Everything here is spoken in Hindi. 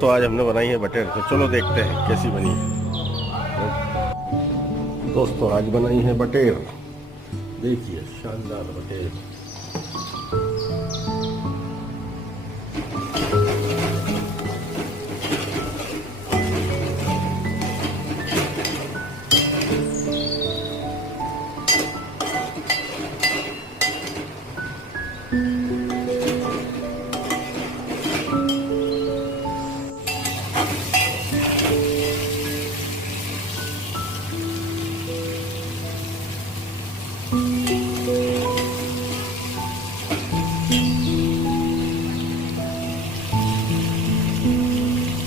तो आज हमने बनाई है बटेर, तो चलो देखते हैं कैसी बनी है। दोस्तों आज बनाई है बटेर, देखिए शानदार बटेर।